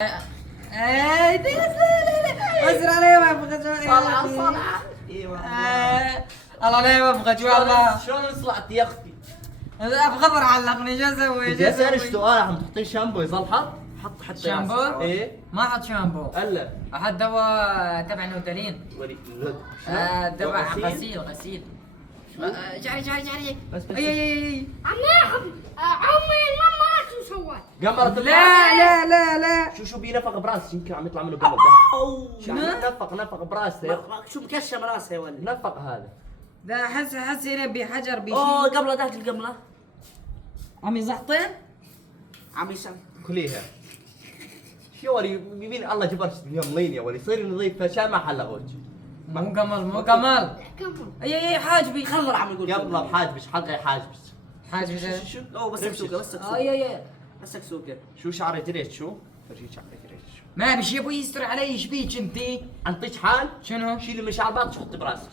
اي ازرع عليه ما ابغى صلعة صلعة. ايوه الله عليه ما ابغى والله. شلون صلعت يا اختي؟ ابغى اضر علقني شو اسوي؟ بدي اسالك سؤال، عم تحطين شامبو يظل حط حتى شامبو؟ ايه ما احط شامبو، الا احط دواء تبع نوتالين. ولي دواء غسيل. جاري بس اي عمي عمي ما شو سوى؟ قمرة لا شو بينفق براس يمكن عم يطلع منه قمر شنو؟ نفق براسه يا أخي. شو مكشم راسه يا ولد؟ نفق هذا ده احس يبي حجر بيشيل. اوه قبله ذاك القمله عم يزحطن. عم يسم كليها. شو ولي يمين الله جبر يملين يا ولي يصير نظيف فشان ما حلقوش. مو كمال كمل. اي حاجبي خضر عم يقول يلا بحاجبش حلقه حاجبش. حاجبي شو اوه بس سكسوكه بس سكسوكه اي بس سكسوكه شو شعري جريت شو؟ فرجيك شعري جريت شو؟ ما بيش يبغى يستر علي. ايش بيك انتي؟ انطيك حال شنو؟ شيلي من شعر باطش حط براسك.